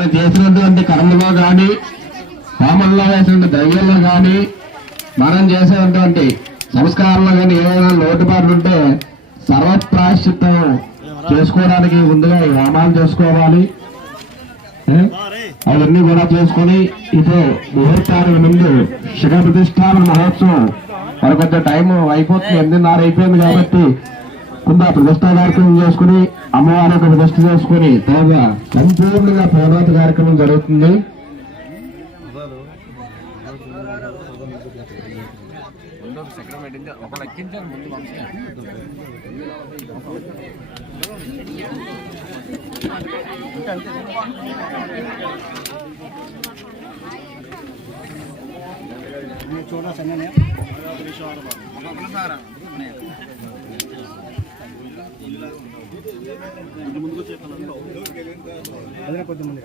మనం చేసినటువంటి కర్మలో కానీ హోమంలో వేసినటువంటి దయ్యంలో కానీ మనం చేసేటువంటి సంస్కారంలో కానీ ఏదైనా లోటుపాట్లు ఉంటే సర్వప్రాయశ్చిత్తం చేసుకోవడానికి ముందుగా ఈ హోమాలు చేసుకోవాలి. అవన్నీ కూడా చేసుకుని ఇప్పుడు ముహూర్తానికి ముందు శిఖ ప్రతిష్టాపన మహోత్సవం మరి కొంచెం టైం అయిపోతుంది, 8:30 అయిపోయింది కాబట్టి కొంత ప్రతిష్టా కార్యక్రమం చేసుకుని అమ్మవారి యొక్క ప్రతిష్ట చేసుకుని తర్వాత సంపూర్ణంగా పూర్ణాతి కార్యక్రమం జరుగుతుంది. छोटा सा नहीं అదే కొద్దిమంది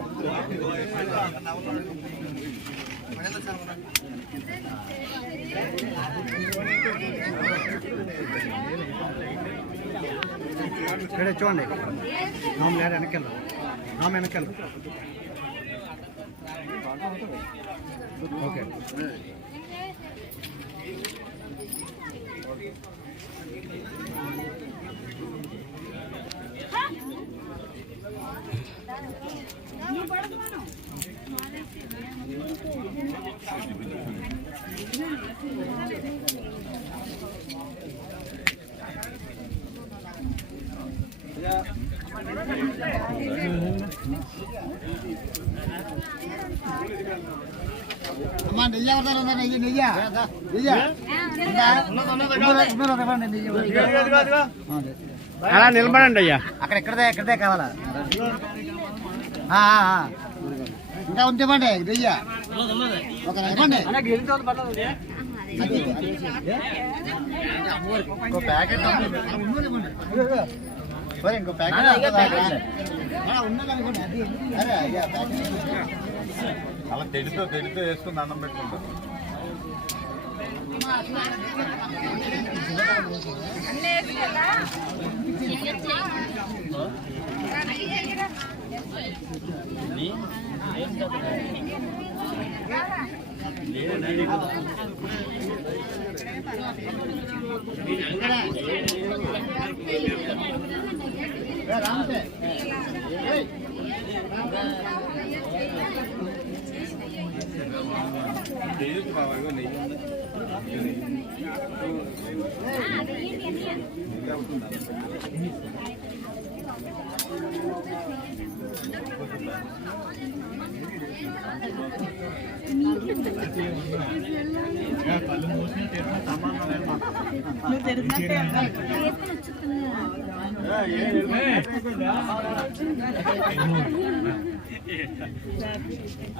ఇక్కడ చూడండి నామ్ లేరు వెనకెళ్ళ నామ్ వెనకెళ్ళ ఓకే అమ్మా నెయ్యి ఎవరు నెయ్యి నెయ్యి అలా నిలబడండి అయ్యా. అక్కడ ఎక్కడదే కావాలా ఇంకా ఉంటేమండి నెయ్యి ఒక ఇవ్వండి ఇంకో ప్యాకెట్ ఇంకో ప్యాకెట్ అలా తెడితో వేసుకుని అన్నం పెట్టుకుంటారు.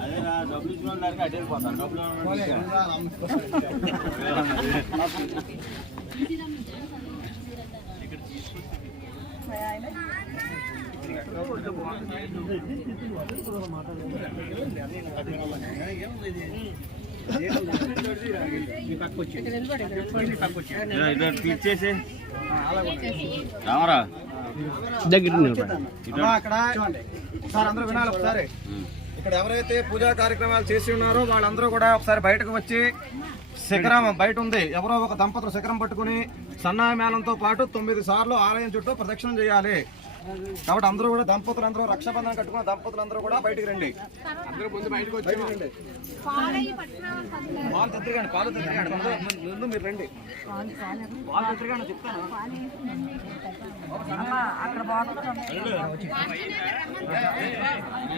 అదే డబ్బులు ఇచ్చిన అటే వెళ్ళిపోతాను. డబ్బులు ఇచ్చేసి రామరా దగ్గర అక్కడ ఒకసారి అందరూ వినాలి. ఒకసారి ఇక్కడ ఎవరైతే పూజా కార్యక్రమాలు చేసి ఉన్నారో వాళ్ళందరూ కూడా ఒకసారి బయటకు వచ్చి శిఖరం బయట ఉంది, ఎవరో ఒక దంపతులు శిఖరం పట్టుకుని సన్నాయి మేళంతో పాటు 9 సార్లు ఆలయం చుట్టూ ప్రదక్షిణం చేయాలి. కాబట్టి అందరూ కూడా దంపతులందరూ రక్షాబంధనం కట్టుకున్న దంపతులందరూ కూడా బయటికి రండి. అందరూ ముందు బయటకు వచ్చి పాలు తెద్దరుగాండి ముందు మీరు రండి. పాలు తెద్దరుగాండి చెప్తాను.